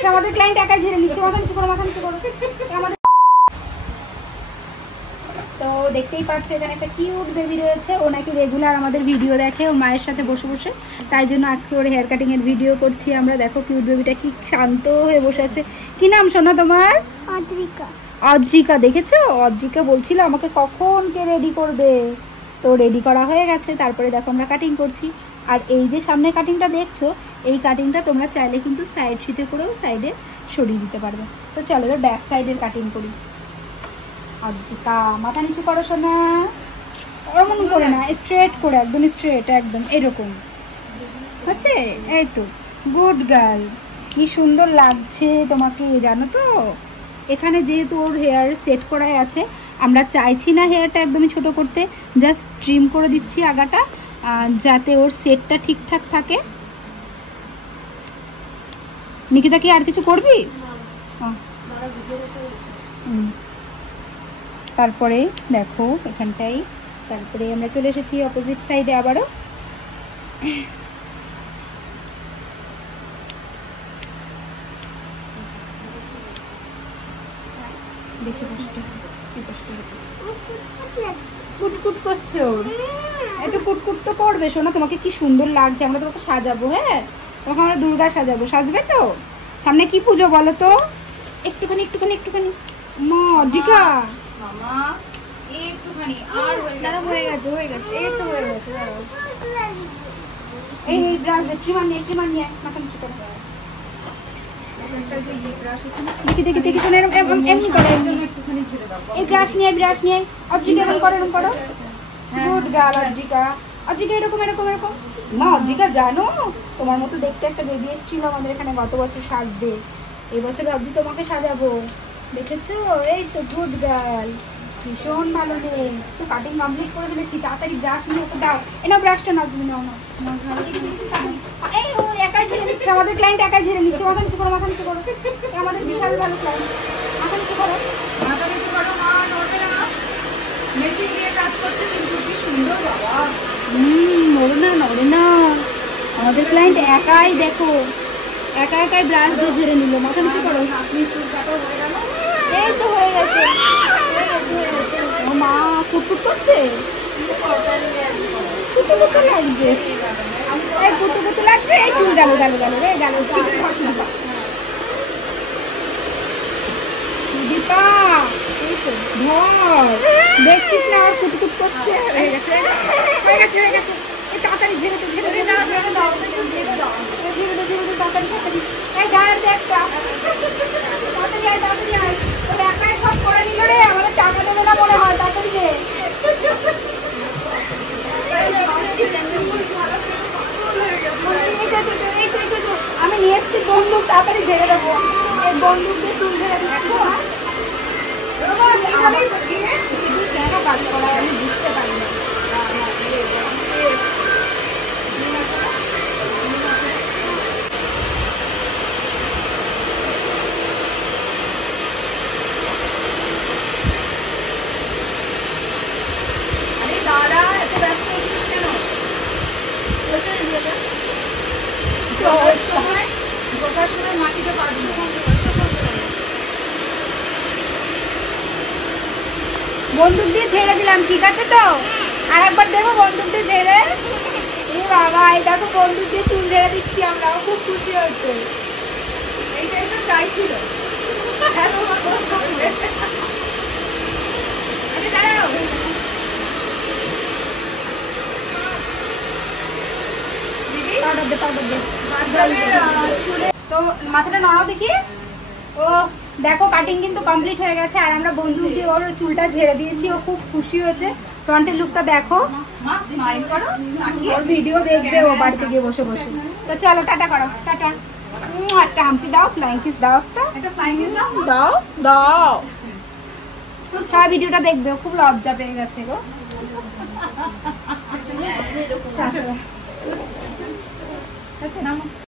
নিচ্ছে, আমাদের ক্লায়েন্ট একাই ঝেড়ে নিচ্ছে। মাথা নিচু করো, মাথা নিচু করো। আমাদের তো দেখতেই পাচ্ছ এখানে একটা কিউট বেবি রয়েছে। ও নাকি রেগুলার আমাদের ভিডিও দেখে ও মায়ের সাথে বসে বসে, তাই জন্য আজকে ওর হেয়ার কাটিং এর ভিডিও করছি আমরা। দেখো কিউট বেবিটা কি শান্ত হয়ে বসে আছে। কি নাম সোনা তোমার? অদ্রিকা। অদ্রিকা, দেখেছো? অদ্রিকা বলছিল আমাকে কখন কে রেডি করবে, তো রেডি করা হয়ে গেছে। তারপরে দেখো আমরা কাটিং করছি। আর এই যে সামনে কাটিংটা দেখছো, এই কাটিংটা তোমরা চাইলে কিন্তু সাইড শিটে করেও সাইডে সরিয়ে দিতে পারবে। তো চলো এবার ব্যাক সাইডের কাটিং করি। অদ্রিকা মাথা নিচু করো সোনা, ওরকম করে না, স্ট্রেট করে, একদম স্ট্রেট, একদম এরকম হচ্ছে। এই তো গুড গার্ল, কি সুন্দর লাগছে তোমাকে জানো তো। এখানে যেহেতু ওর হেয়ার সেট করাই আছে, আমরা চাইছি না হেয়ারটা একদমই ছোট করতে, জাস্ট ট্রিম করে দিচ্ছি আগাটা, যাতে ওর সেটটা ঠিকঠাক থাকে। নিকিতা কি আর কিছু করবি? তারপরে দেখো এখানটাই, তারপরে আমরা চলে এসেছি অপোজিট সাইডে আবারও। দেখি কুটকুট করছে ওর, একটু কুটকুট তো করবে শোনা। তোমাকে কি সুন্দর লাগছে, আমরা তোমাকে সাজাবো। হ্যাঁ, তোমাকে আমরা দুর্গা সাজাবো, সাজবে তো? সামনে কি পুজো বলো তো? একটুখানি একটুখানি একটুখানি মা অদ্রিকা মামা একটুখানি আর হয়ে গেছে, হয়ে গেছে, এই তো হয়ে গেছে। এই ব্রাশ ট্রিমার নিয়ে, ট্রিমার নিয়ে মাথা নিচু করো। দেখি দেখি দেখি শোনো, এমনি করে এই ব্রাশ নিয়ে, ব্রাশ নিয়ে অদ্রিকা এরকম করো, এরকম করো। গুড গার্ল অদ্রিকা, অদ্রিকা এরকম এরকম এরকম। মা অদ্রিকা জানো, তোমার মতো দেখতে একটা বেবি এসেছিল আমাদের এখানে গত বছর সাজতে, এবছর ভাবছি তোমাকে সাজাবো, দেখেছো? এই তো গুড গার্ল, ভীষণ ভালো মেয়ে। তো কাটিং কমপ্লিট করে ফেলেছি, তাড়াতাড়ি ব্রাশ নিয়ে ওকে দাও। এনা ব্রাশটা নাও, তুমি নাও না। এই ও একাই ঝেড়ে নিচ্ছে, আমাদের ক্লায়েন্ট একাই ঝেড়ে নিচ্ছে। মাথা নিচু করো, মাথা নিচু করো। আমাদের বিশাল ভালো ক্লায়েন্ট। মাথা নিচু করো, মাথা নিচু করো, মা নড়বে না। মেশিন দিয়ে কাজ করছে কিন্তু কি সুন্দর বাবা। নড়ে না, নড়ে না। আমাদের ক্লায়েন্ট একাই দেখো, একা একাই ব্রাশ দিয়ে ঝেড়ে নিল। মাথা নিচু করো। আপনি চুল কাটা হয়ে গেল। এই তো হয়ে গেছে। ও মা কুটকুট করছে, কুটকুট লাগছে, এই কুটকুট লাগছে। এই চুল গেল গেল গেল রে, গেল। দীপা ধর, দেখছিস না আর কুটকুট করছে। হয়ে গেছে, হয়ে গেছে, হয়ে গেছে। তাড়াতাড়ি ঝেড়ে দে, ঝেড়ে দে, ঝেড়ে দাও, তাড়াতাড়ি তাড়াতাড়ি। এই গায়ের দেখ, তাড়াতাড়ি আয়, তাড়াতাড়ি আয়। ও একাই সব করে নিল রে, আমাদের টাকা দেবে না মনে হয়। তাড়াতাড়ি দে। আমি নিয়ে এসছি বন্দুক, তাড়াতাড়ি ঝেড়ে দেবো। এই বন্দুক দিয়ে চুল ঝেড়ে দিচ্ছি। কেন কাজ করায় আমি বুঝতে পারি না। দাদা এত ব্যস্ত হচ্ছিস কেন? ঢোকার সময় মাটিতে পারবি না। বন্দুক দিয়ে ঝেড়ে দিলাম, ঠিক আছে তো? আর একবার দেবো বন্দুক দিয়ে ঝেড়ে? এই বাবা, এই দেখো বন্দুক দিয়ে চুল ঝেড়ে দিচ্ছি আমরা, খুব খুশি হচ্ছে। এইটাই তো চাইছিল। দাঁড়াও, পাউডার দে, পাউডার দে। তো মাথাটা নড়াও দেখি। ও দেখো কাটিং কিন্তু কমপ্লিট হয়ে গেছে, আর আমরা বন্দুক দিয়ে ওর চুলটা ঝেড়ে দিয়েছি। ও খুব খুশি হয়েছে। ফ্রন্টের লুকটা দেখো, মা স্মাইল করো। ওর ভিডিও দেখবে ও বাড়িতে গিয়ে বসে বসে। তো চলো টাটা করো, টাটা। একটা হাম্পি দাও, ফ্লাইং কিস দাও, একটা ফ্লাইং কিস দাও। দাও দাও। সবাই ভিডিওটা দেখবে, ও খুব লজ্জা পেয়ে গেছে গো। আচ্ছা নামো।